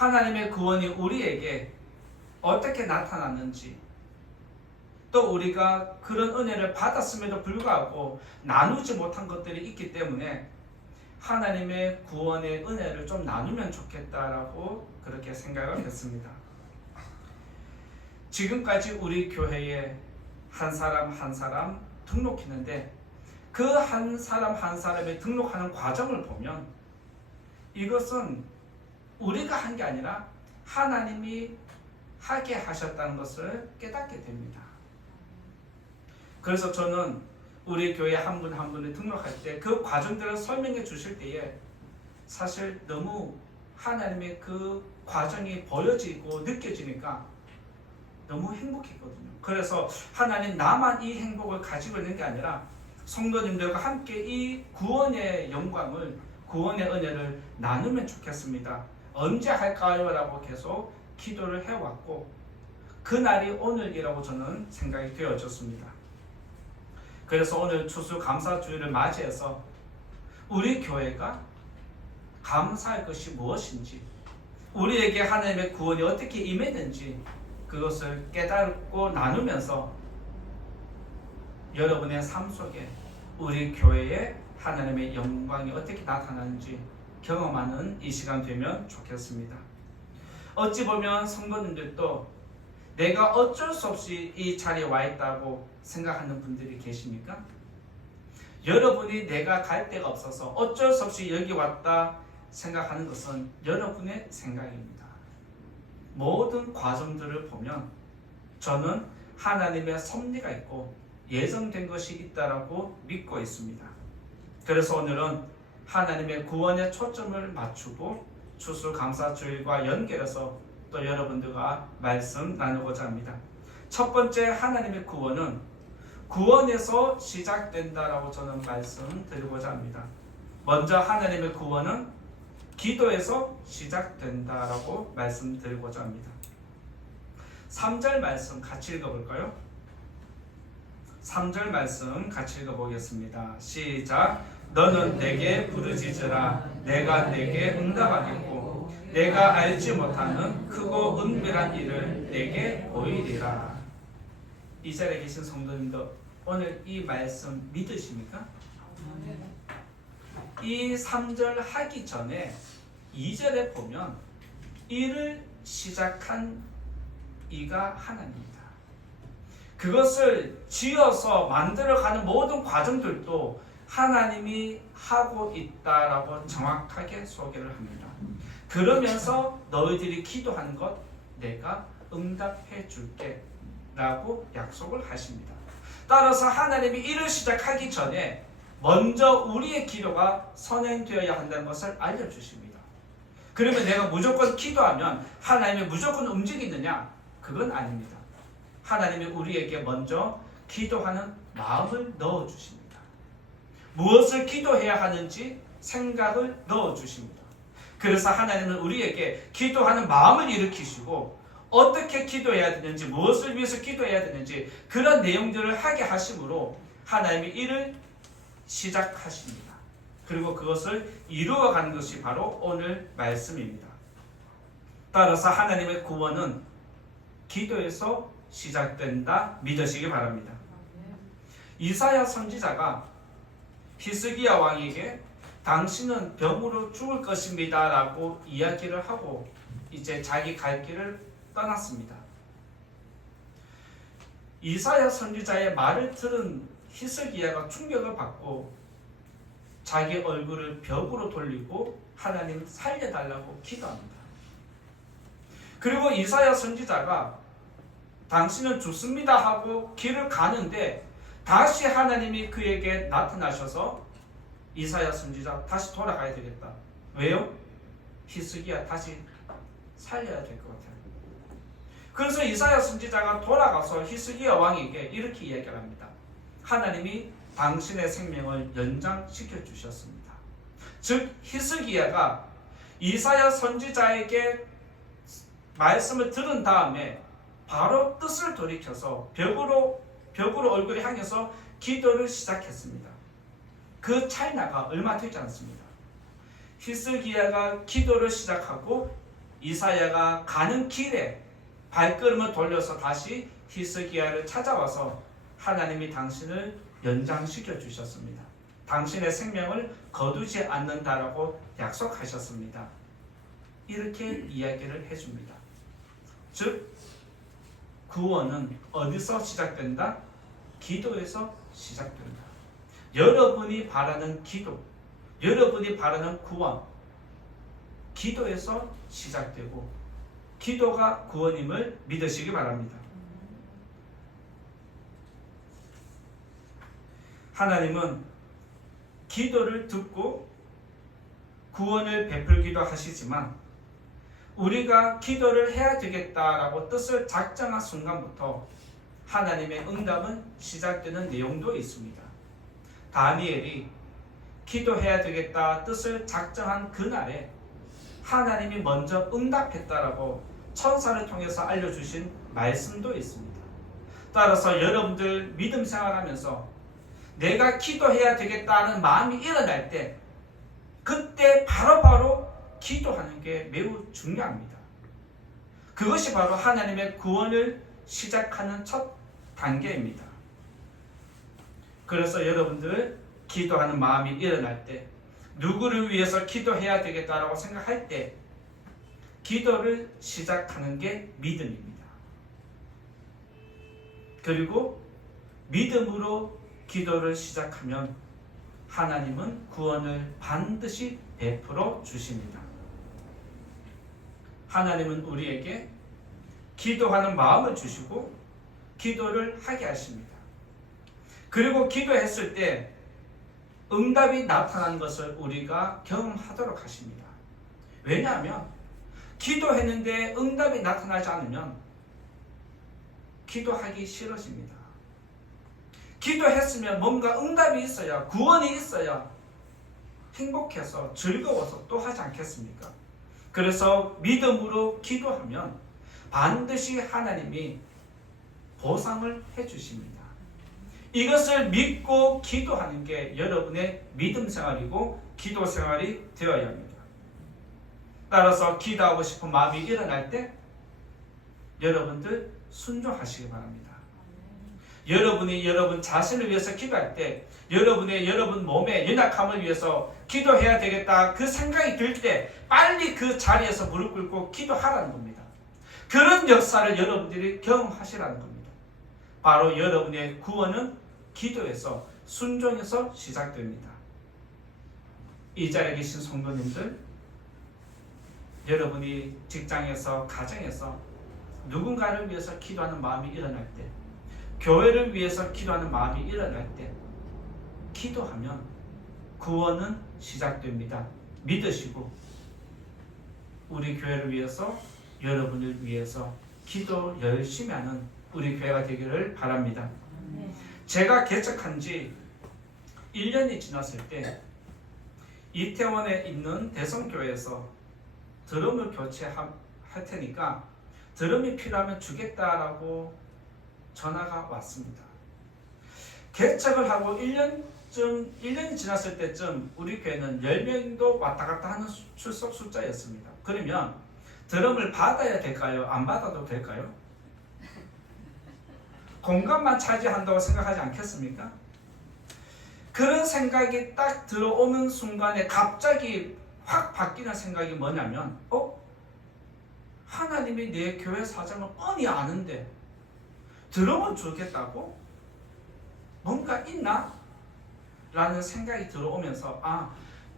하나님의 구원이 우리에게 어떻게 나타났는지, 또 우리가 그런 은혜를 받았음에도 불구하고 나누지 못한 것들이 있기 때문에 하나님의 구원의 은혜를 좀 나누면 좋겠다라고 그렇게 생각을 했습니다. 지금까지 우리 교회에 한 사람 한 사람 등록했는데 그 한 사람 한 사람의 등록하는 과정을 보면 이것은 우리가 한 게 아니라 하나님이 하게 하셨다는 것을 깨닫게 됩니다. 그래서 저는 우리 교회 한 분 한 분을 등록할 때 그 과정들을 설명해 주실 때에 사실 너무 하나님의 그 과정이 보여지고 느껴지니까 너무 행복했거든요. 그래서 하나님 나만 이 행복을 가지고 있는 게 아니라 성도님들과 함께 이 구원의 영광을, 구원의 은혜를 나누면 좋겠습니다. 언제 할까요? 라고 계속 기도를 해왔고 그날이 오늘이라고 저는 생각이 되어졌습니다. 그래서 오늘 추수감사주일을 맞이해서 우리 교회가 감사할 것이 무엇인지, 우리에게 하나님의 구원이 어떻게 임했는지 그것을 깨닫고 나누면서 여러분의 삶 속에 우리 교회에 하나님의 영광이 어떻게 나타나는지 경험하는 이 시간 되면 좋겠습니다. 어찌 보면 성도님들도 내가 어쩔 수 없이 이 자리에 와 있다고 생각하는 분들이 계십니까? 여러분이 내가 갈 데가 없어서 어쩔 수 없이 여기 왔다 생각하는 것은 여러분의 생각입니다. 모든 과정들을 보면 저는 하나님의 섭리가 있고 예정된 것이 있다라고 믿고 있습니다. 그래서 오늘은 하나님의 구원에 초점을 맞추고 추수감사주일과 연결해서 또 여러분들과 말씀 나누고자 합니다. 첫 번째, 하나님의 구원은 구원에서 시작된다라고 저는 말씀드리고자 합니다. 먼저 하나님의 구원은 기도에서 시작된다라고 말씀드리고자 합니다. 3절 말씀 같이 읽어볼까요? 3절 말씀 같이 읽어보겠습니다. 시작. 너는 내게 부르짖으라. 내가 내게 응답하겠고 내가 알지 못하는 크고 은밀한 일을 내게 보이리라. 이 자리에 계신 성도님도 오늘 이 말씀 믿으십니까? 이 3절 하기 전에 2절에 보면 일을 시작한 이가 하나님입니다. 그것을 지어서 만들어가는 모든 과정들도 하나님이 하고 있다라고 정확하게 소개를 합니다. 그러면서 너희들이 기도하는 것 내가 응답해 줄게 라고 약속을 하십니다. 따라서 하나님이 일을 시작하기 전에 먼저 우리의 기도가 선행되어야 한다는 것을 알려주십니다. 그러면 내가 무조건 기도하면 하나님이 무조건 움직이느냐? 그건 아닙니다. 하나님이 우리에게 먼저 기도하는 마음을 넣어주십니다. 무엇을 기도해야 하는지 생각을 넣어주십니다. 그래서 하나님은 우리에게 기도하는 마음을 일으키시고 어떻게 기도해야 되는지, 무엇을 위해서 기도해야 되는지 그런 내용들을 하게 하심으로 하나님이 일을 시작하십니다. 그리고 그것을 이루어가는 것이 바로 오늘 말씀입니다. 따라서 하나님의 구원은 기도에서 시작된다 믿으시기 바랍니다. 이사야 선지자가 히스기야 왕에게 당신은 병으로 죽을 것입니다 라고 이야기를 하고 이제 자기 갈 길을 떠났습니다. 이사야 선지자의 말을 들은 히스기야가 충격을 받고 자기 얼굴을 벽으로 돌리고 하나님 살려달라고 기도합니다. 그리고 이사야 선지자가 당신은 죽습니다 하고 길을 가는데 다시 하나님이 그에게 나타나셔서 이사야 선지자 다시 돌아가야 되겠다. 왜요? 히스기야 다시 살려야 될 것 같아요. 그래서 이사야 선지자가 돌아가서 히스기야 왕에게 이렇게 이야기를 합니다. 하나님이 당신의 생명을 연장시켜 주셨습니다. 즉 히스기야가 이사야 선지자에게 말씀을 들은 다음에 바로 뜻을 돌이켜서 벽으로 얼굴을 향해서 기도를 시작했습니다. 그 찰나가 얼마 되지 않습니다. 히스기야가 기도를 시작하고 이사야가 가는 길에 발걸음을 돌려서 다시 히스기야를 찾아와서 하나님이 당신을 연장시켜 주셨습니다. 당신의 생명을 거두지 않는다라고 약속하셨습니다. 이렇게 이야기를 해줍니다. 즉 구원은 어디서 시작된다? 기도에서 시작된다. 여러분이 바라는 기도, 여러분이 바라는 구원, 기도에서 시작되고 기도가 구원임을 믿으시기 바랍니다. 하나님은 기도를 듣고 구원을 베풀기도 하시지만 우리가 기도를 해야 되겠다라고 뜻을 작정한 순간부터 하나님의 응답은 시작되는 내용도 있습니다. 다니엘이 기도해야 되겠다 뜻을 작정한 그날에 하나님이 먼저 응답했다라고 천사를 통해서 알려주신 말씀도 있습니다. 따라서 여러분들 믿음 생활하면서 내가 기도해야 되겠다는 마음이 일어날 때 그때 바로바로 기도하는 게 매우 중요합니다. 그것이 바로 하나님의 구원을 시작하는 첫 단계입니다. 그래서 여러분들 기도하는 마음이 일어날 때 누구를 위해서 기도해야 되겠다라고 생각할 때 기도를 시작하는 게 믿음입니다. 그리고 믿음으로 기도를 시작하면 하나님은 구원을 반드시 베풀어 주십니다. 하나님은 우리에게 기도하는 마음을 주시고 기도를 하게 하십니다. 그리고 기도했을 때 응답이 나타나는 것을 우리가 경험하도록 하십니다. 왜냐하면 기도했는데 응답이 나타나지 않으면 기도하기 싫어집니다. 기도했으면 뭔가 응답이 있어야, 구원이 있어야 행복해서 즐거워서 또 하지 않겠습니까? 그래서 믿음으로 기도하면 반드시 하나님이 보상을 해주십니다. 이것을 믿고 기도하는 게 여러분의 믿음 생활이고 기도 생활이 되어야 합니다. 따라서 기도하고 싶은 마음이 일어날 때 여러분들 순종하시기 바랍니다. 여러분이 여러분 자신을 위해서 기도할 때 여러분 몸의 연약함을 위해서 기도해야 되겠다 그 생각이 들 때 빨리 그 자리에서 무릎 꿇고 기도하라는 겁니다. 그런 역사를 여러분들이 경험하시라는 겁니다. 바로 여러분의 구원은 기도에서 순종에서 시작됩니다. 이 자리에 계신 성도님들, 여러분이 직장에서 가정에서 누군가를 위해서 기도하는 마음이 일어날 때, 교회를 위해서 기도하는 마음이 일어날 때 기도하면 구원은 시작됩니다. 믿으시고 우리 교회를 위해서, 여러분을 위해서 기도 열심히 하는 우리 교회가 되기를 바랍니다. 제가 개척한 지 1년이 지났을 때 이태원에 있는 대성교회에서 드럼을 교체할 테니까 드럼이 필요하면 주겠다라고 전화가 왔습니다. 개척을 하고 1년이 지났을 때쯤 우리 교회는 10명도 왔다 갔다 하는 출석 숫자였습니다. 그러면 드럼을 받아야 될까요? 안 받아도 될까요? 공간만 차지한다고 생각하지 않겠습니까? 그런 생각이 딱 들어오는 순간에 갑자기 확 바뀌는 생각이 뭐냐면 하나님이 내 교회 사정을 뻔히 아는데 드럼을 주겠다고? 뭔가 있나? 라는 생각이 들어오면서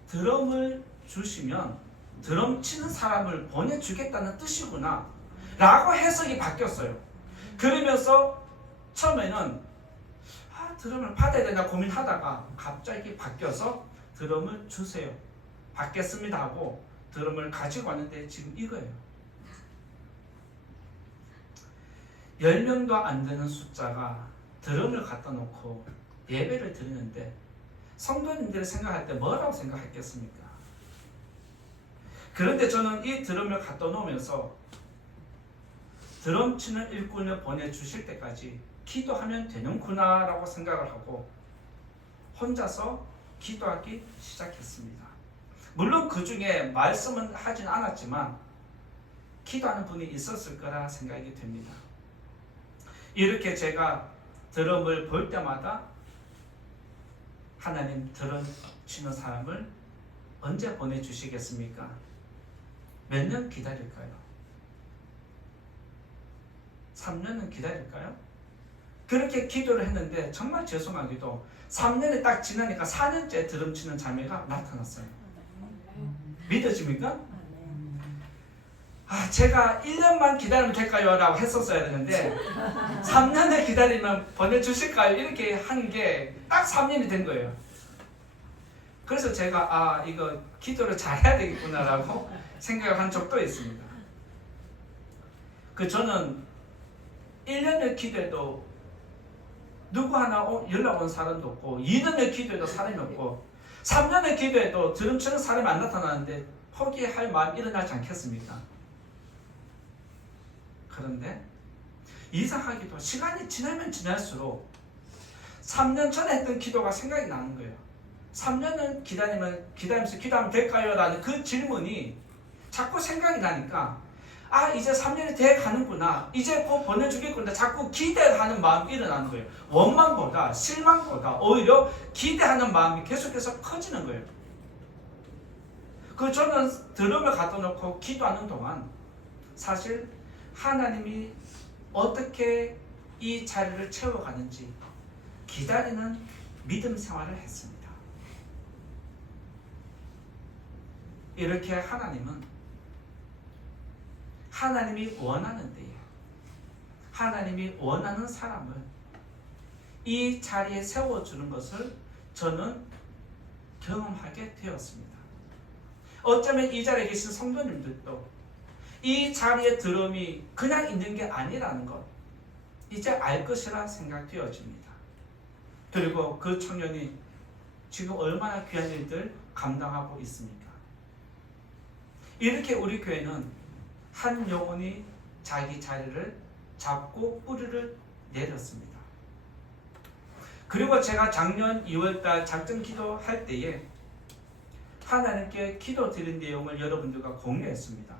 드럼을 주시면 드럼 치는 사람을 보내주겠다는 뜻이구나 라고 해석이 바뀌었어요. 그러면서 처음에는 드럼을 받아야 되나 고민하다가 갑자기 바뀌어서 드럼을 주세요. 받겠습니다 하고 드럼을 가지고 왔는데 지금 이거예요. 10명도 안 되는 숫자가 드럼을 갖다 놓고 예배를 드리는데 성도님들이 생각할 때 뭐라고 생각했겠습니까? 그런데 저는 이 드럼을 갖다 놓으면서 드럼 치는 일꾼을 보내주실 때까지 기도하면 되는구나 라고 생각을 하고 혼자서 기도하기 시작했습니다. 물론 그 중에 말씀은 하진 않았지만 기도하는 분이 있었을 거라 생각이 됩니다. 이렇게 제가 드럼을 볼 때마다 하나님 드럼 치는 사람을 언제 보내주시겠습니까? 몇 년 기다릴까요? 3년은 기다릴까요? 그렇게 기도를 했는데 정말 죄송하게도 3년이 딱 지나니까 4년째 드럼 치는 자매가 나타났어요. 믿어집니까? 제가 1년만 기다리면 될까요? 라고 했었어야 되는데 3년을 기다리면 보내주실까요? 이렇게 한 게 딱 3년이 된 거예요. 그래서 제가 이거 기도를 잘해야 되겠구나 라고 생각을 한 적도 있습니다. 저는 1년을 기도해도 누구 하나 연락 온 사람도 없고 2년을 기도해도 사람이 없고 3년을 기도해도 드럼 치는 사람이 안 나타나는데 포기할 마음이 일어나지 않겠습니까? 그런데 이상하게도 시간이 지나면 지날수록 3년 전에 했던 기도가 생각이 나는 거예요. 3년은 기다리면서 기도하면 될까요? 라는 그 질문이 자꾸 생각이 나니까 이제 3년이 돼 가는구나. 이제 곧 보내주겠구나. 자꾸 기대하는 마음이 일어나는 거예요. 원망보다 실망보다 오히려 기대하는 마음이 계속해서 커지는 거예요. 저는 드럼을 갖다 놓고 기도하는 동안 사실 하나님이 어떻게 이 자리를 채워가는지 기다리는 믿음 생활을 했습니다. 이렇게 하나님이 원하는 때에 하나님이 원하는 사람을 이 자리에 세워주는 것을 저는 경험하게 되었습니다. 어쩌면 이 자리에 계신 성도님들도 이 자리에 드럼이 그냥 있는 게 아니라는 것 이제 알 것이라 생각되어집니다. 그리고 그 청년이 지금 얼마나 귀한 일들 감당하고 있습니까? 이렇게 우리 교회는 한 영혼이 자기 자리를 잡고 뿌리를 내렸습니다. 그리고 제가 작년 2월달 작전 기도할 때에 하나님께 기도 드린 내용을 여러분들과 공유했습니다.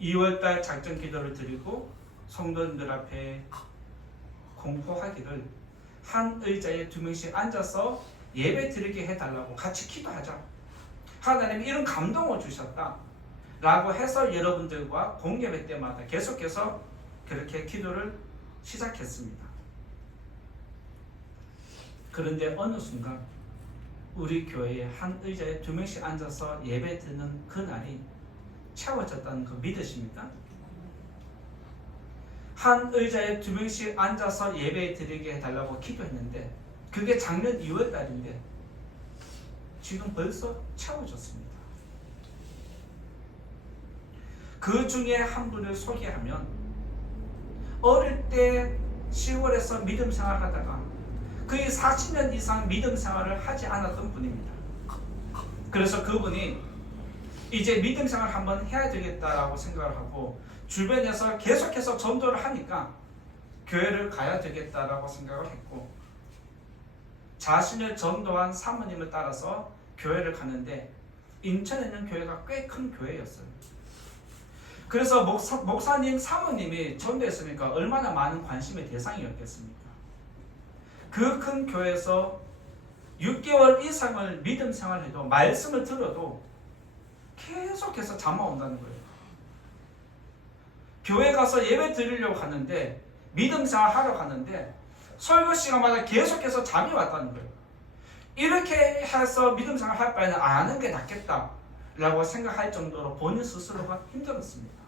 2월달 작전 기도를 드리고 성도님들 앞에 공포하기를 한 의자에 2명씩 앉아서 예배 드리게 해달라고 같이 기도하자. 하나님이 이런 감동을 주셨다 라고 해서 여러분들과 공예배 때마다 계속해서 그렇게 기도를 시작했습니다. 그런데 어느 순간 우리 교회에 한 의자에 2명씩 앉아서 예배 드리는 그날이 채워졌다는 거 믿으십니까? 한 의자에 2명씩 앉아서 예배 드리게 해달라고 기도했는데 그게 작년 2월 달인데 지금 벌써 채워졌습니다. 그 중에 한 분을 소개하면 어릴 때 시골에서 믿음 생활하다가 거의 40년 이상 믿음 생활을 하지 않았던 분입니다. 그래서 그분이 이제 믿음 생활 한번 해야 되겠다라고 생각을 하고 주변에서 계속해서 전도를 하니까 교회를 가야 되겠다라고 생각을 했고 자신을 전도한 사모님을 따라서 교회를 가는데 인천에 있는 교회가 꽤 큰 교회였어요. 그래서 목사님 사모님이 전도했으니까 얼마나 많은 관심의 대상이었겠습니까? 그 큰 교회에서 6개월 이상을 믿음 생활해도 말씀을 들어도 계속해서 잠아 온다는 거예요. 교회 가서 예배 드리려고 하는데 믿음 생활 하러 가는데 설교 시간마다 계속해서 잠이 왔다는 거예요. 이렇게 해서 믿음 생활 할 바에는 안 하는 게 낫겠다 라고 생각할 정도로 본인 스스로가 힘들었습니다.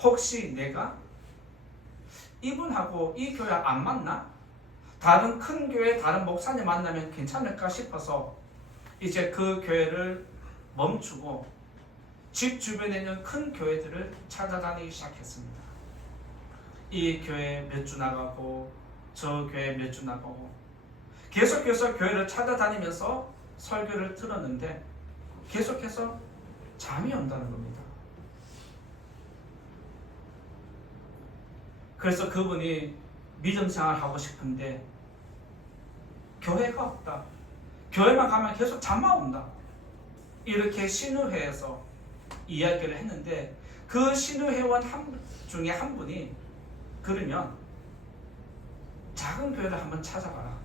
혹시 내가 이분하고 이 교회 안 맞나? 다른 큰 교회 다른 목사님 만나면 괜찮을까 싶어서 이제 그 교회를 멈추고 집 주변에 있는 큰 교회들을 찾아다니기 시작했습니다. 이 교회 몇 주 나가고 저 교회 몇 주 나가고 계속해서 교회를 찾아다니면서 설교를 들었는데 계속해서 잠이 온다는 겁니다. 그래서 그분이 믿음 생활하고 싶은데 교회가 없다. 교회만 가면 계속 잠만 온다. 이렇게 신우회에서 이야기를 했는데 그 신우회원 중에 한 분이 그러면 작은 교회를 한번 찾아봐라.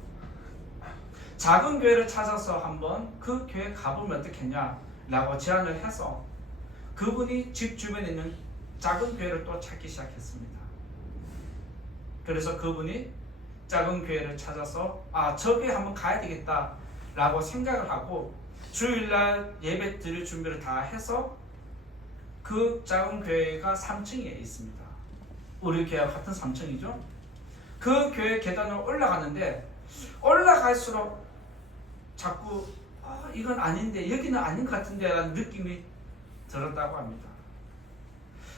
작은 교회를 찾아서 한번 그 교회 가보면 어떻겠냐라고 제안을 해서 그분이 집 주변에 있는 작은 교회를 또 찾기 시작했습니다. 그래서 그분이 작은 교회를 찾아서 저 교회 한번 가야 되겠다라고 생각을 하고 주일날 예배 드릴 준비를 다 해서 그 작은 교회가 3층에 있습니다. 우리 교회와 같은 3층이죠. 그 교회 계단을 올라가는데 올라갈수록 자꾸 이건 아닌데 여기는 아닌 것 같은데 라는 느낌이 들었다고 합니다.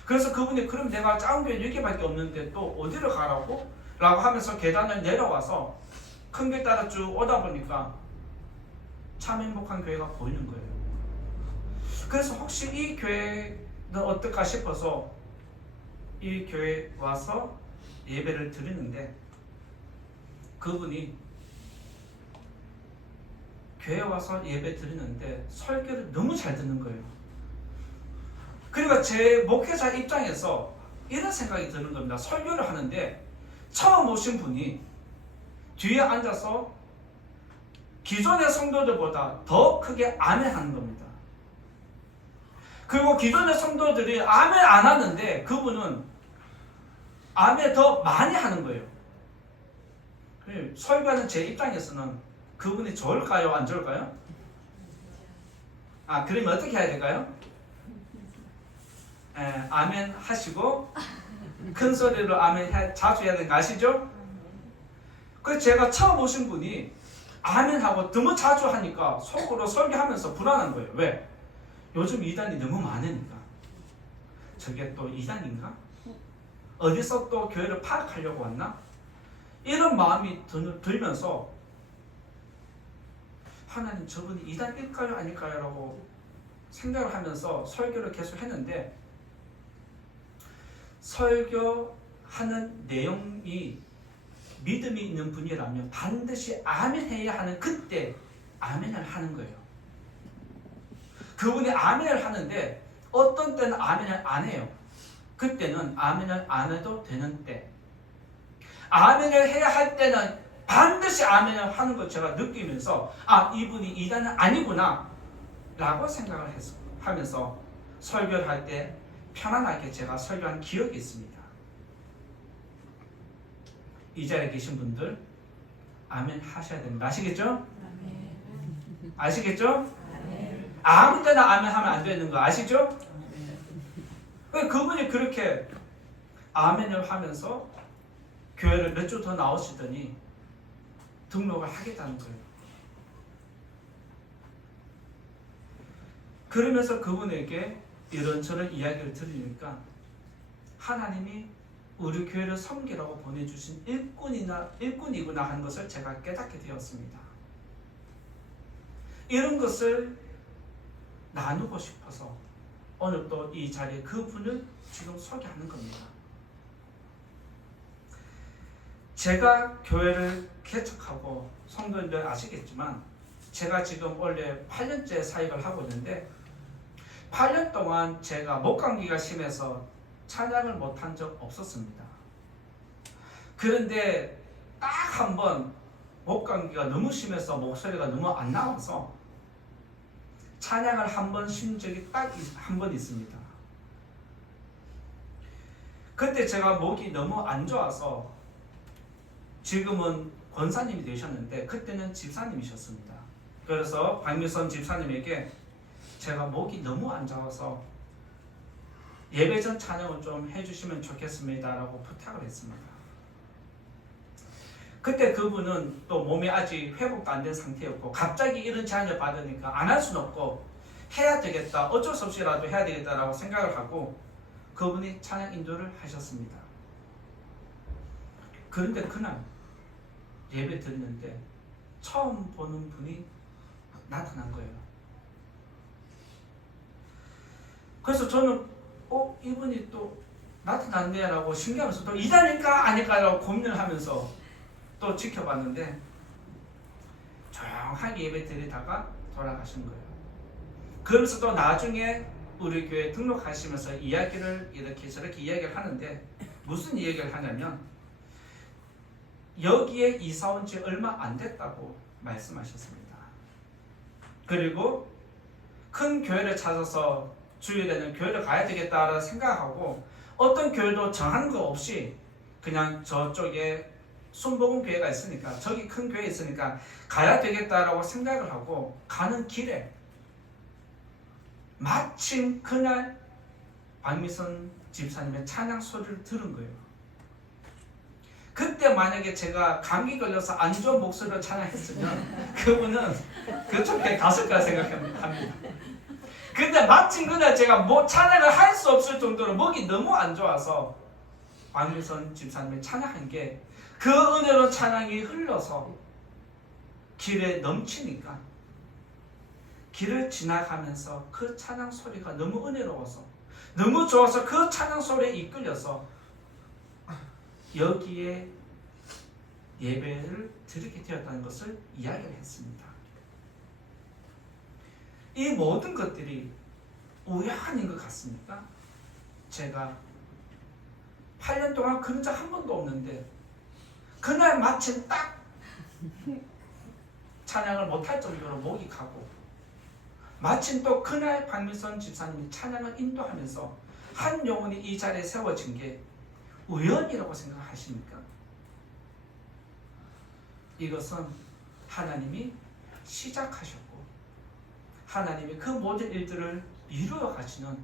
그래서 그분이 그럼 내가 작은 교회 여기밖에 없는데 또 어디로 가라고? 라고 하면서 계단을 내려와서 큰 길 따라 쭉 오다 보니까 참 행복한 교회가 보이는 거예요. 그래서 혹시 이 교회는 어떨까 싶어서 이 교회에 와서 예배를 드리는데 그분이 교회에 와서 예배 드리는데 설교를 너무 잘 듣는 거예요. 그러니까 제 목회자 입장에서 이런 생각이 드는 겁니다. 설교를 하는데 처음 오신 분이 뒤에 앉아서 기존의 성도들보다 더 크게 아멘하는 겁니다. 그리고 기존의 성도들이 아멘 안 하는데 그분은 아멘 더 많이 하는 거예요. 설교하는 제 입장에서는 그분이 좋을까요? 안 좋을까요? 그러면 어떻게 해야 될까요? 아멘 하시고 큰 소리로 아멘 자주 해야 되는 거 아시죠? 그래서 제가 처음 오신 분이 아멘하고 너무 자주 하니까 속으로 설교하면서 불안한 거예요. 왜? 요즘 이단이 너무 많으니까. 저게 또 이단인가? 어디서 또 교회를 파악하려고 왔나? 이런 마음이 들면서 하나님 저분이 이단일까요? 아닐까요? 라고 생각을 하면서 설교를 계속 했는데 설교하는 내용이 믿음이 있는 분이라면 반드시 아멘 해야 하는 그때 아멘을 하는 거예요. 그분이 아멘을 하는데 어떤 때는 아멘을 안 해요. 그때는 아멘을 안 해도 되는 때, 아멘을 해야 할 때는 반드시 아멘을 하는 걸 제가 느끼면서 이분이 이단은 아니구나 라고 생각을 하면서 설교를 할 때 편안하게 제가 설교한 기억이 있습니다. 이 자리에 계신 분들 아멘 하셔야 됩니다. 아시겠죠? 아시겠죠? 아무 때나 아멘 하면 안 되는 거 아시죠? 그분이 그렇게 아멘을 하면서 교회를 몇 주 더 나오시더니 등록을 하겠다는 거예요. 그러면서 그분에게 이런저런 이야기를 들으니까 하나님이 우리 교회를 섬기라고 보내주신 일꾼이구나 하는 것을 제가 깨닫게 되었습니다. 이런 것을 나누고 싶어서 오늘 또 이 자리에 그분을 지금 소개하는 겁니다. 제가 교회를 개척하고 성도님들 아시겠지만 제가 지금 원래 8년째 사역을 하고 있는데 8년 동안 제가 목감기가 심해서 찬양을 못한 적 없었습니다. 그런데 딱 한 번 목감기가 너무 심해서 목소리가 너무 안 나와서 찬양을 한 번 쉰 적이 딱 한 번 있습니다. 그때 제가 목이 너무 안 좋아서 지금은 권사님이 되셨는데 그때는 집사님이셨습니다. 그래서 박미선 집사님에게 제가 목이 너무 안 좋아서 예배 전 찬양을 좀 해주시면 좋겠습니다 라고 부탁을 했습니다. 그때 그분은 또 몸이 아직 회복도 안 된 상태였고 갑자기 이런 제안을 받으니까 안 할 수는 없고 해야 되겠다, 어쩔 수 없이라도 해야 되겠다라고 생각을 하고 그분이 찬양 인도를 하셨습니다. 그런데 그날 예배 드리는데 처음 보는 분이 나타난 거예요. 그래서 저는 이분이 또 나타났네라고 신기하면서 또 이단일까 아닐까라고 고민을 하면서 또 지켜봤는데 조용하게 예배 드리다가 돌아가신 거예요. 그러면서 또 나중에 우리 교회 등록하시면서 이야기를 이렇게 저렇게 이야기를 하는데 무슨 이야기를 하냐면 여기에 이사 온 지 얼마 안 됐다고 말씀하셨습니다. 그리고 큰 교회를 찾아서 주일에는 교회를 가야 되겠다라고 생각하고 어떤 교회도 정하는 거 없이 그냥 저쪽에 순복음 교회가 있으니까 저기 큰 교회 있으니까 가야 되겠다라고 생각을 하고 가는 길에 마침 그날 박미선 집사님의 찬양 소리를 들은 거예요. 그때 만약에 제가 감기 걸려서 안 좋은 목소리로 찬양했으면 그분은 그쪽에 갔을까 생각합니다. 근데 마침 그날 제가 뭐 찬양을 할 수 없을 정도로 목이 너무 안 좋아서 박미선 집사님의 찬양한 게 그 은혜로 찬양이 흘러서 길에 넘치니까 길을 지나가면서 그 찬양 소리가 너무 은혜로워서 너무 좋아서 그 찬양 소리에 이끌려서 여기에 예배를 드리게 되었다는 것을 이야기를 했습니다. 이 모든 것들이 우연인 것 같습니까? 제가 8년 동안 그런 적 한 번도 없는데 그날 마침 딱 찬양을 못할 정도로 목이 가고 마침 또 그날 박미선 집사님이 찬양을 인도하면서 한 영혼이 이 자리에 세워진 게 우연이라고 생각하십니까? 이것은 하나님이 시작하셨고 하나님이 그 모든 일들을 이루어 가시는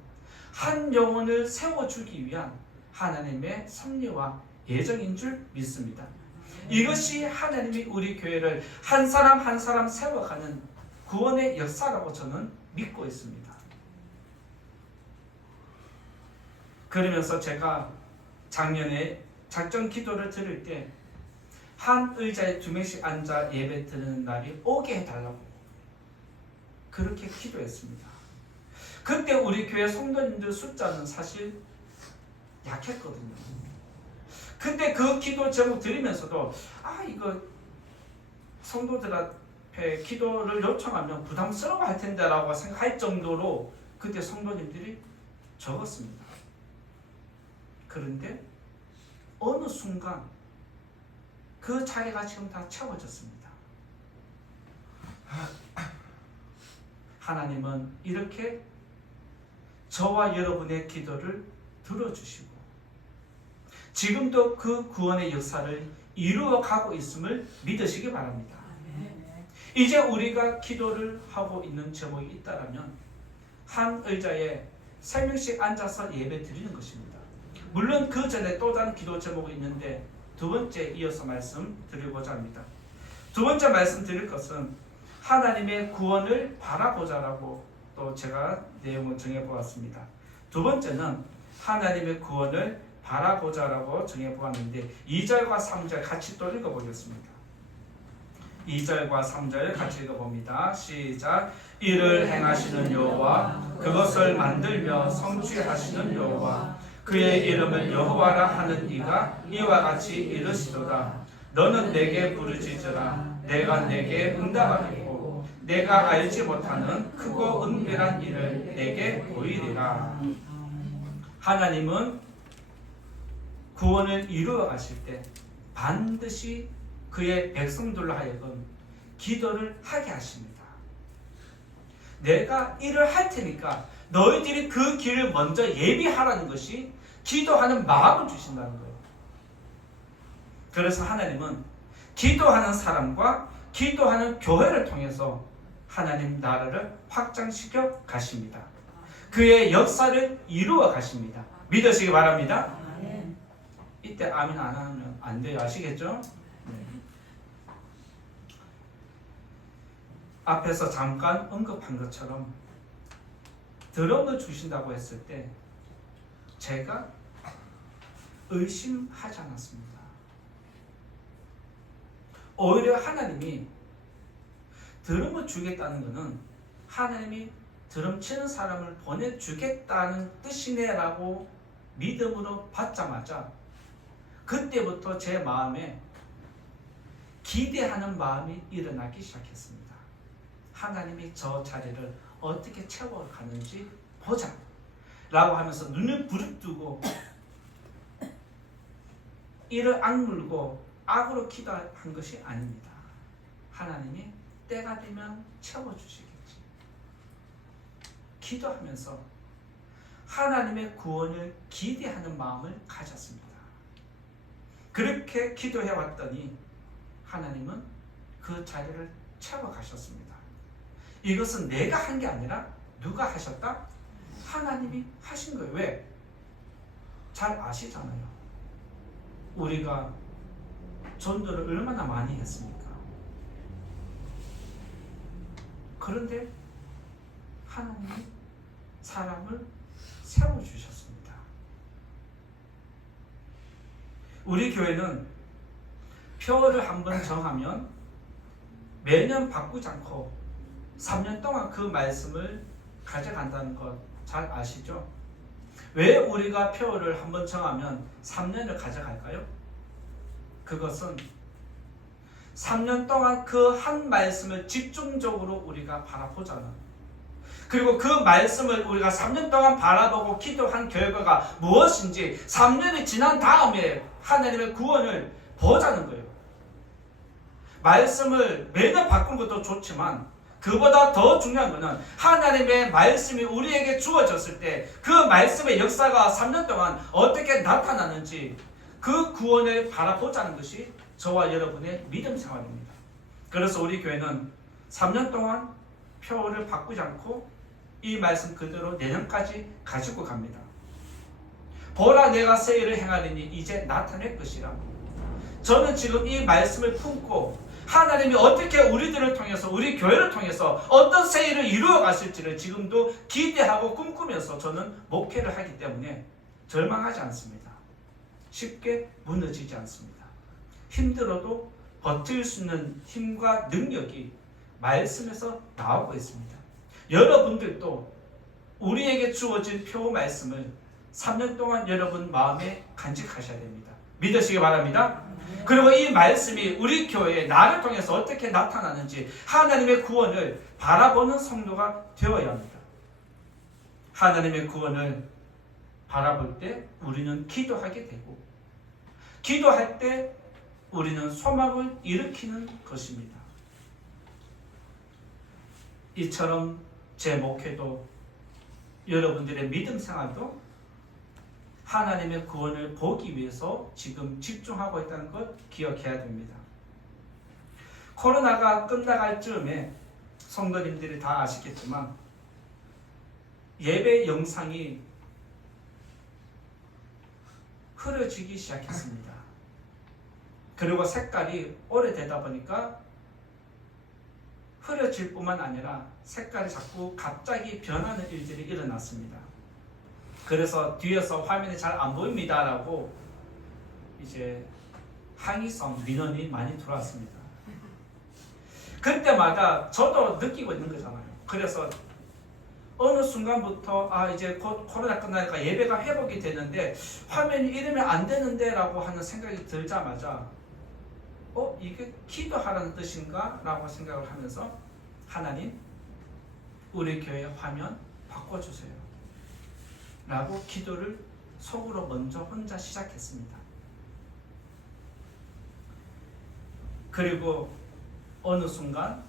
한 영혼을 세워주기 위한 하나님의 섭리와 예정인 줄 믿습니다. 이것이 하나님이 우리 교회를 한 사람 한 사람 세워가는 구원의 역사라고 저는 믿고 있습니다. 그러면서 제가 작년에 작전 기도를 드릴 때 한 의자에 2명씩 앉아 예배 드리는 날이 오게 해달라고 그렇게 기도했습니다. 그때 우리 교회 성도님들 숫자는 사실 약했거든요. 근데 그 기도 제목 드리면서도 이거 성도들 앞에 기도를 요청하면 부담스러워 할 텐데 라고 생각할 정도로 그때 성도님들이 적었습니다. 그런데 어느 순간 그 자리가 지금 다 채워졌습니다. 하나님은 이렇게 저와 여러분의 기도를 들어주시고 지금도 그 구원의 역사를 이루어가고 있음을 믿으시기 바랍니다. 이제 우리가 기도를 하고 있는 제목이 있다면 한 의자에 3명씩 앉아서 예배 드리는 것입니다. 물론 그 전에 또 다른 기도 제목이 있는데 두 번째 이어서 말씀드리고자 합니다. 두 번째 말씀드릴 것은 하나님의 구원을 바라보자라고 또 제가 내용을 정해보았습니다. 두 번째는 하나님의 구원을 바라보자라고 정해보았는데 2절과 3절 같이 또 읽어보겠습니다. 2절과 3절 같이 읽어봅니다. 시작. 이를 행하시는 여호와 그것을 만들며 성취하시는 여호와 그의 이름을 여호와라 하는 이가 이와 같이 이르시도다. 너는 내게 부르짖으라. 내가 내게 응답하겠고 내가 알지 못하는 크고 은밀한 일을 내게 보이리라. 하나님은 구원을 이루어 가실 때 반드시 그의 백성들로 하여금 기도를 하게 하십니다. 내가 일을 할 테니까 너희들이 그 길을 먼저 예비하라는 것이 기도하는 마음을 주신다는 거예요. 그래서 하나님은 기도하는 사람과 기도하는 교회를 통해서 하나님 나라를 확장시켜 가십니다. 그의 역사를 이루어 가십니다. 믿으시기 바랍니다. 이때 아멘 안 하면 안 돼요. 아시겠죠? 네. 앞에서 잠깐 언급한 것처럼 드럼을 주신다고 했을 때 제가 의심하지 않았습니다. 오히려 하나님이 드럼을 주겠다는 것은 하나님이 드럼 치는 사람을 보내주겠다는 뜻이네라고 믿음으로 받자마자 그때부터 제 마음에 기대하는 마음이 일어나기 시작했습니다. 하나님이 저 자리를 어떻게 채워가는지 보자. 라고 하면서 눈을 부릅뜨고 이를 악물고 악으로 기도한 것이 아닙니다. 하나님이 때가 되면 채워주시겠지. 기도하면서 하나님의 구원을 기대하는 마음을 가졌습니다. 그렇게 기도해왔더니 하나님은 그 자리를 채워가셨습니다. 이것은 내가 한 게 아니라 누가 하셨다? 하나님이 하신 거예요. 왜? 잘 아시잖아요. 우리가 전도를 얼마나 많이 했습니까? 그런데 하나님이 사람을 세워주셨습니다. 우리 교회는 표를 한번 정하면 매년 바꾸지 않고 3년 동안 그 말씀을 가져간다는 것 잘 아시죠? 왜 우리가 표를 한번 정하면 3년을 가져갈까요? 그것은 3년 동안 그 한 말씀을 집중적으로 우리가 바라보잖아. 그리고 그 말씀을 우리가 3년 동안 바라보고 기도한 결과가 무엇인지 3년이 지난 다음에 하나님의 구원을 보자는 거예요. 말씀을 매년 바꾸는 것도 좋지만 그보다 더 중요한 것은 하나님의 말씀이 우리에게 주어졌을 때 그 말씀의 역사가 3년 동안 어떻게 나타나는지 그 구원을 바라보자는 것이 저와 여러분의 믿음 생활입니다. 그래서 우리 교회는 3년 동안 표를 바꾸지 않고 이 말씀 그대로 내년까지 가지고 갑니다. 보라 내가 새 일을 행하리니 이제 나타낼 것이라. 저는 지금 이 말씀을 품고 하나님이 어떻게 우리들을 통해서 우리 교회를 통해서 어떤 새 일을 이루어 가실지를 지금도 기대하고 꿈꾸면서 저는 목회를 하기 때문에 절망하지 않습니다. 쉽게 무너지지 않습니다. 힘들어도 버틸 수 있는 힘과 능력이 말씀에서 나오고 있습니다. 여러분들도 우리에게 주어진 표 말씀을 3년 동안 여러분 마음에 간직하셔야 됩니다. 믿으시기 바랍니다. 그리고 이 말씀이 우리 교회에 나를 통해서 어떻게 나타나는지 하나님의 구원을 바라보는 성도가 되어야 합니다. 하나님의 구원을 바라볼 때 우리는 기도하게 되고 기도할 때 우리는 소망을 일으키는 것입니다. 이처럼 제 목회도 여러분들의 믿음 생활도 하나님의 구원을 보기 위해서 지금 집중하고 있다는 것 기억해야 됩니다. 코로나가 끝나갈 즈음에 성도님들이 다 아시겠지만 예배 영상이 흐려지기 시작했습니다. 그리고 색깔이 오래되다 보니까 흐려질 뿐만 아니라 색깔이 자꾸 갑자기 변하는 일들이 일어났습니다. 그래서 뒤에서 화면이 잘 안 보입니다 라고 이제 항의성 민원이 많이 들어왔습니다. 그때마다 저도 느끼고 있는 거잖아요. 그래서 어느 순간부터 이제 곧 코로나 끝나니까 예배가 회복이 되는데 화면이 이러면 안 되는데 라고 하는 생각이 들자마자 이게 기도하라는 뜻인가? 라고 생각을 하면서 하나님 우리 교회 화면 바꿔주세요 라고 기도를 속으로 먼저 혼자 시작했습니다. 그리고 어느 순간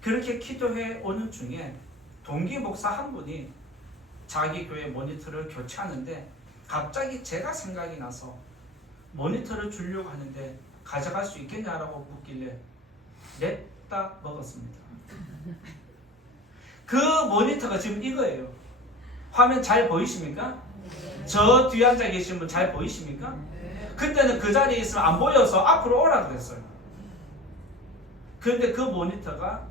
그렇게 기도해 오는 중에 동기 목사 한 분이 자기 교회 모니터를 교체하는데 갑자기 제가 생각이 나서 모니터를 주려고 하는데 가져갈 수 있겠냐라고 묻길래 냅다 먹었습니다. 그 모니터가 지금 이거예요. 화면 잘 보이십니까? 네. 저 뒤에 앉아 계신 분 잘 보이십니까? 네. 그때는 그 자리에 있으면 안 보여서 앞으로 오라 그랬어요. 그런데 그 모니터가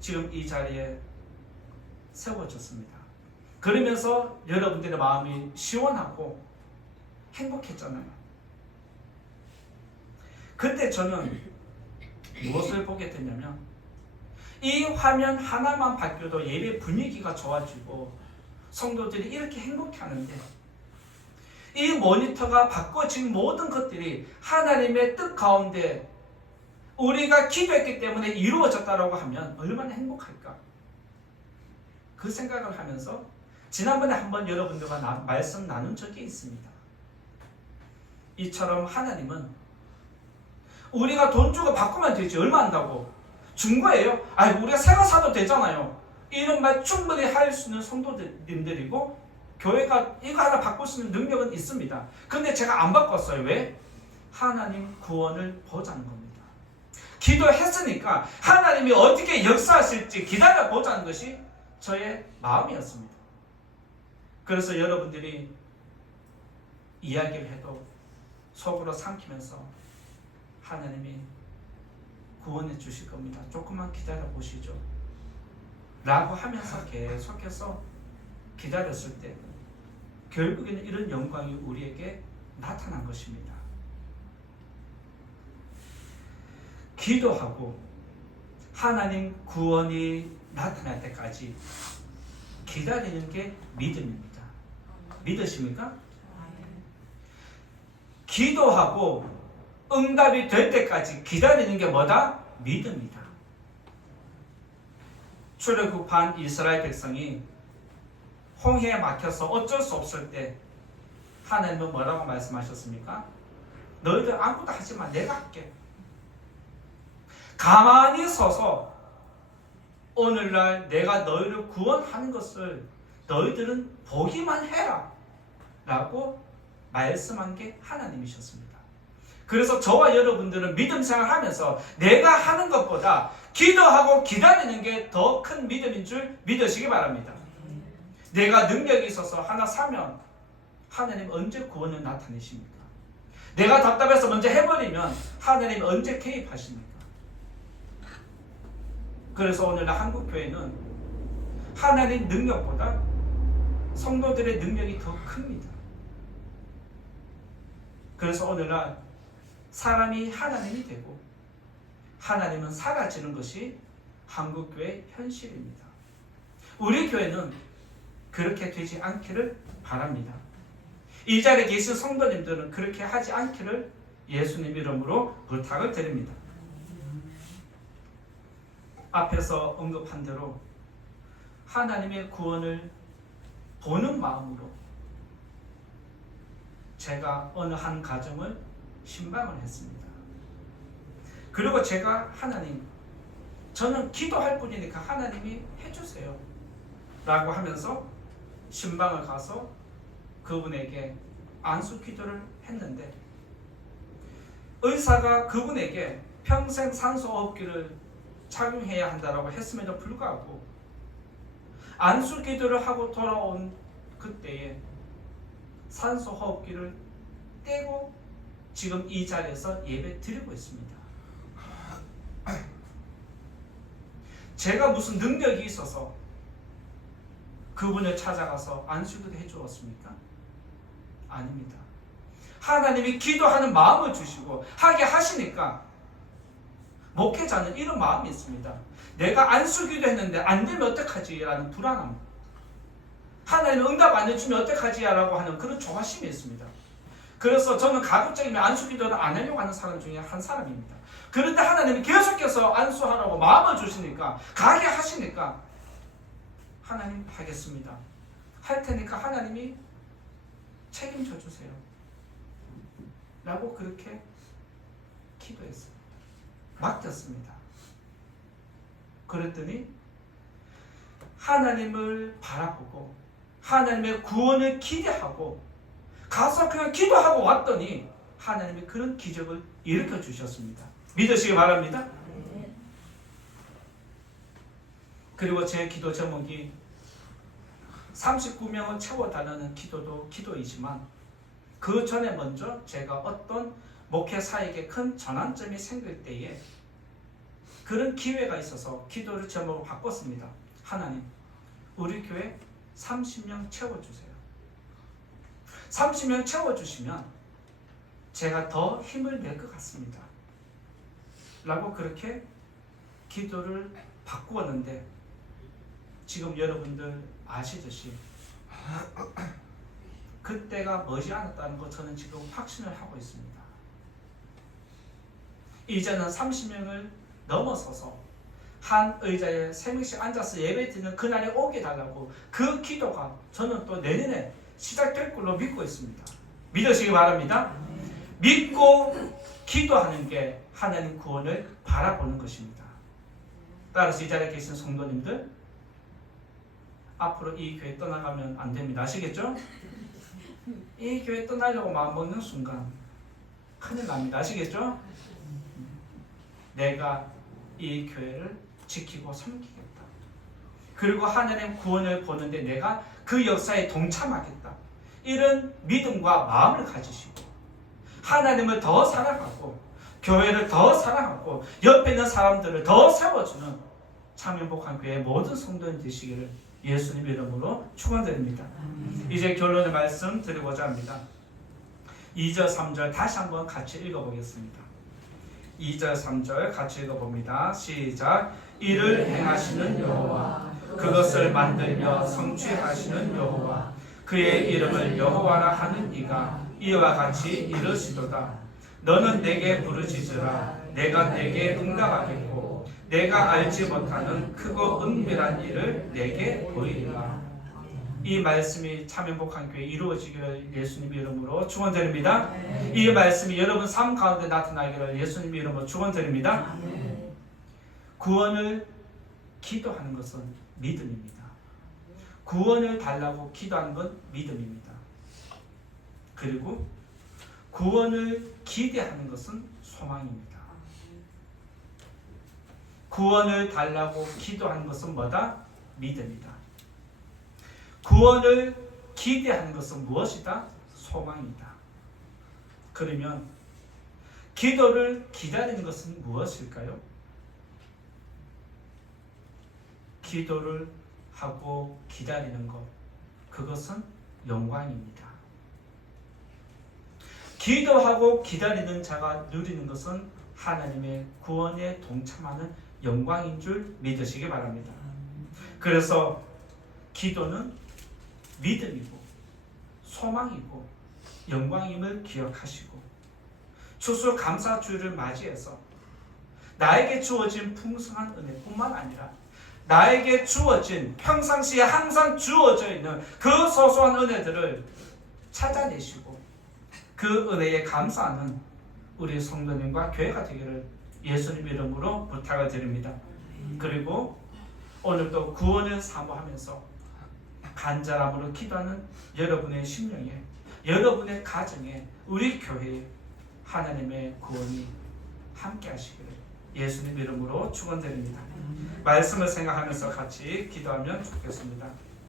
지금 이 자리에 세워졌습니다. 그러면서 여러분들의 마음이 시원하고 행복했잖아요. 그때 저는 무엇을 보게 됐냐면 이 화면 하나만 바뀌어도 예배 분위기가 좋아지고 성도들이 이렇게 행복해하는데 이 모니터가 바꿔진 모든 것들이 하나님의 뜻 가운데 우리가 기도했기 때문에 이루어졌다고 하면 얼마나 행복할까? 그 생각을 하면서 지난번에 한번 여러분들과 말씀 나눈 적이 있습니다. 이처럼 하나님은 우리가 돈 주고 바꾸면 되지 얼마 한다고 준 거예요. 우리가 새거 사도 되잖아요. 이런 말 충분히 할 수 있는 성도님들이고 교회가 이거 하나 바꿀 수 있는 능력은 있습니다. 근데 제가 안 바꿨어요. 왜? 하나님 구원을 보자는 겁니다. 기도했으니까 하나님이 어떻게 역사하실지 기다려보자는 것이 저의 마음이었습니다. 그래서 여러분들이 이야기를 해도 속으로 삼키면서 하나님이 구원해 주실 겁니다. 조금만 기다려 보시죠. 라고 하면서 계속해서 기다렸을 때 결국에는 이런 영광이 우리에게 나타난 것입니다. 기도하고 하나님 구원이 나타날 때까지 기다리는 게 믿음입니다. 믿으십니까? 기도하고 응답이 될 때까지 기다리는 게 뭐다? 믿음이다. 출애굽한 이스라엘 백성이 홍해에 막혀서 어쩔 수 없을 때 하나님은 뭐라고 말씀하셨습니까? 너희들 아무것도 하지 마. 내가 할게. 가만히 서서 오늘날 내가 너희를 구원하는 것을 너희들은 보기만 해라 라고 말씀한 게 하나님이셨습니다. 그래서 저와 여러분들은 믿음 생활하면서 내가 하는 것보다 기도하고 기다리는 게 더 큰 믿음인 줄 믿으시기 바랍니다. 내가 능력이 있어서 하나 사면 하나님 언제 구원을 나타내십니까? 내가 답답해서 먼저 해버리면 하나님 언제 개입하십니까? 그래서 오늘날 한국교회는 하나님 능력보다 성도들의 능력이 더 큽니다. 그래서 오늘날 사람이 하나님이 되고 하나님은 사라지는 것이 한국교회의 현실입니다. 우리 교회는 그렇게 되지 않기를 바랍니다. 이 자리에 계신 성도님들은 그렇게 하지 않기를 예수님 이름으로 부탁을 드립니다. 앞에서 언급한 대로 하나님의 구원을 보는 마음으로 제가 어느 한 가정을 신방을 했습니다. 그리고 제가 하나님, 저는 기도할 뿐이니까 하나님이 해주세요 라고 하면서 신방을 가서 그분에게 안수 기도를 했는데 의사가 그분에게 평생 산소호흡기를 착용해야 한다고 했음에도 불구하고 안수 기도를 하고 돌아온 그때에 산소호흡기를 떼고 지금 이 자리에서 예배 드리고 있습니다. 제가 무슨 능력이 있어서 그분을 찾아가서 안수기도 해주었습니까? 아닙니다. 하나님이 기도하는 마음을 주시고 하게 하시니까 목회자는 이런 마음이 있습니다. 내가 안수기도 했는데 안 되면 어떡하지? 라는 불안함. 하나님 응답 안 해주면 어떡하지? 라고 하는 그런 조바심이 있습니다. 그래서 저는 가급적이면 안수기도를 안 하려고 하는 사람 중에 한 사람입니다. 그런데 하나님이 계속해서 안수하라고 마음을 주시니까 가게 하시니까 하나님 하겠습니다. 할 테니까 하나님이 책임져 주세요. 라고 그렇게 기도했어요. 맡겼습니다. 그랬더니 하나님을 바라보고 하나님의 구원을 기대하고 가서 그냥 기도하고 왔더니 하나님이 그런 기적을 일으켜 주셨습니다. 믿으시기 바랍니다. 그리고 제 기도 제목이 39명을 채워달라는 기도도 기도이지만 그 전에 먼저 제가 어떤 목회사에게 큰 전환점이 생길 때에 그런 기회가 있어서 기도를 제목을 바꿨습니다. 하나님, 우리 교회 30명 채워주세요. 30명 채워주시면 제가 더 힘을 낼 것 같습니다. 라고 그렇게 기도를 바꾸었는데 지금 여러분들 아시듯이 그때가 머지않았다는 거 저는 지금 확신을 하고 있습니다. 이제는 30명을 넘어서서 한 의자에 3명씩 앉아서 예배 드리는 그날이 오게 달라고 그 기도가 저는 또 내년에 시작될 걸로 믿고 있습니다. 믿으시기 바랍니다. 믿고 기도하는 게 하나님 구원을 바라보는 것입니다. 따라서 이 자리에 계신 성도님들, 앞으로 이 교회 떠나가면 안 됩니다. 아시겠죠? 이 교회 떠나려고 마음먹는 순간 큰일 납니다. 아시겠죠? 내가 이 교회를 지키고 섬기겠다. 그리고 하나님 구원을 보는데 내가 그 역사에 동참하겠다. 이런 믿음과 마음을 가지시고 하나님을 더 사랑하고 교회를 더 사랑하고 옆에 있는 사람들을 더 세워주는 참여복한 교회의 모든 성도인 되시기를 예수님 이름으로 축원드립니다. 이제 결론의 말씀 드리고자 합니다. 2절 3절 다시 한번 같이 읽어보겠습니다. 2절 3절 같이 읽어봅니다. 시작. 이를 행하시는 여호와, 그것을 만들며 성취하시는 여호와, 그의 이름을 여호와라 하는 이가 이와 같이 이르시도다. 너는 내게 부르짖으라. 내가 내게 응답하겠고 내가 알지 못하는 크고 은밀한 일을 내게 보이리라. 이 말씀이 참여복한 교회 이루어지기를 예수님 이름으로 축원드립니다. 이 말씀이 여러분 삶 가운데 나타나기를 예수님 이름으로 축원드립니다. 구원을 기도하는 것은 믿음입니다. 구원을 달라고 기도하는 건 믿음입니다. 그리고 구원을 기대하는 것은 소망입니다. 구원을 달라고 기도하는 것은 뭐다? 믿음이다. 구원을 기대하는 것은 무엇이다? 소망이다. 그러면 기도를 기다리는 것은 무엇일까요? 기도를 하고 기다리는 것, 그것은 영광입니다. 기도하고 기다리는 자가 누리는 것은 하나님의 구원에 동참하는 영광인 줄 믿으시기 바랍니다. 그래서 기도는 믿음이고 소망이고 영광임을 기억하시고 추수감사주일을 맞이해서 나에게 주어진 풍성한 은혜뿐만 아니라 나에게 주어진 평상시에 항상 주어져 있는 그 소소한 은혜들을 찾아내시고 그 은혜에 감사하는 우리 성도님과 교회가 되기를 예수님 이름으로 부탁을 드립니다. 그리고 오늘도 구원을 사모하면서 간절함으로 기도하는 여러분의 심령에, 여러분의 가정에, 우리 교회에 하나님의 구원이 함께 하시기를 예수님 이름으로 축원드립니다. 말씀을 생각하면서 같이 기도하면 좋겠습니다.